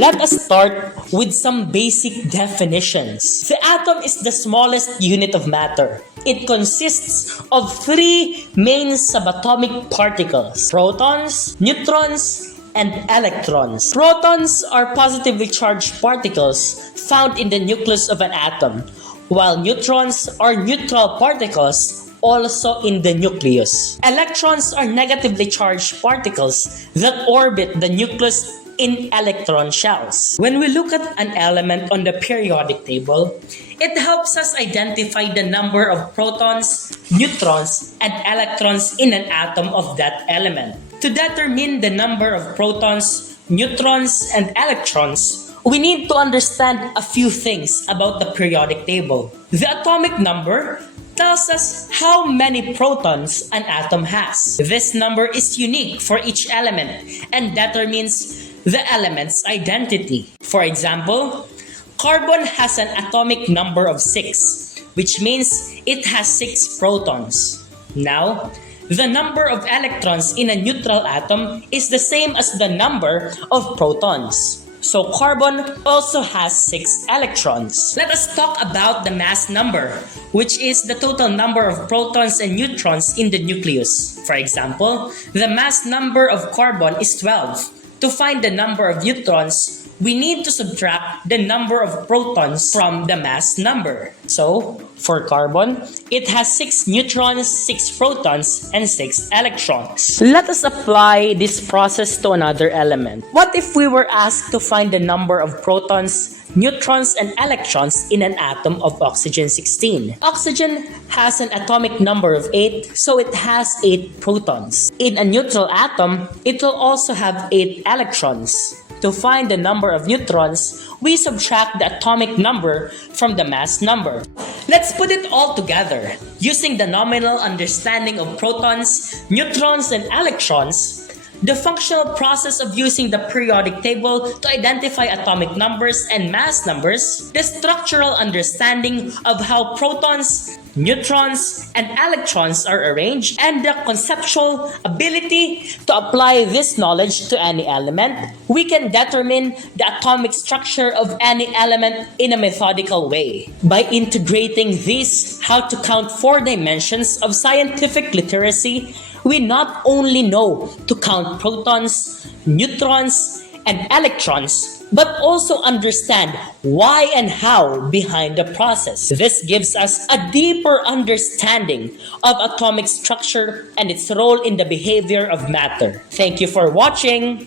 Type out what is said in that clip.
Let us start with some basic definitions. The atom is the smallest unit of matter. It consists of three main subatomic particles: protons, neutrons, and electrons. Protons are positively charged particles found in the nucleus of an atom, while neutrons are neutral particles also in the nucleus. Electrons are negatively charged particles that orbit the nucleus in electron shells. When we look at an element on the periodic table, it helps us identify the number of protons, neutrons, and electrons in an atom of that element. To determine the number of protons, neutrons, and electrons, we need to understand a few things about the periodic table. The atomic number tells us how many protons an atom has. This number is unique for each element and determines the element's identity. For example, carbon has an atomic number of 6, which means it has 6 protons. Now, the number of electrons in a neutral atom is the same as the number of protons. So carbon also has 6 electrons. Let us talk about the mass number, which is the total number of protons and neutrons in the nucleus. For example, the mass number of carbon is 12. To find the number of neutrons, we need to subtract the number of protons from the mass number. So, for carbon, it has 6 neutrons, 6 protons, and 6 electrons. Let us apply this process to another element. What if we were asked to find the number of protons, neutrons, and electrons in an atom of oxygen-16? Oxygen has an atomic number of 8, so it has 8 protons. In a neutral atom, it will also have 8 electrons. To find the number of neutrons, we subtract the atomic number from the mass number. Let's put it all together. Using the nominal understanding of protons, neutrons, and electrons, the functional process of using the periodic table to identify atomic numbers and mass numbers, the structural understanding of how protons, neutrons, and electrons are arranged, and the conceptual ability to apply this knowledge to any element, we can determine the atomic structure of any element in a methodical way. By integrating these how to count 4 dimensions of scientific literacy, we not only know to count protons, neutrons, and electrons, but also understand why and how behind the process. This gives us a deeper understanding of atomic structure and its role in the behavior of matter. Thank you for watching!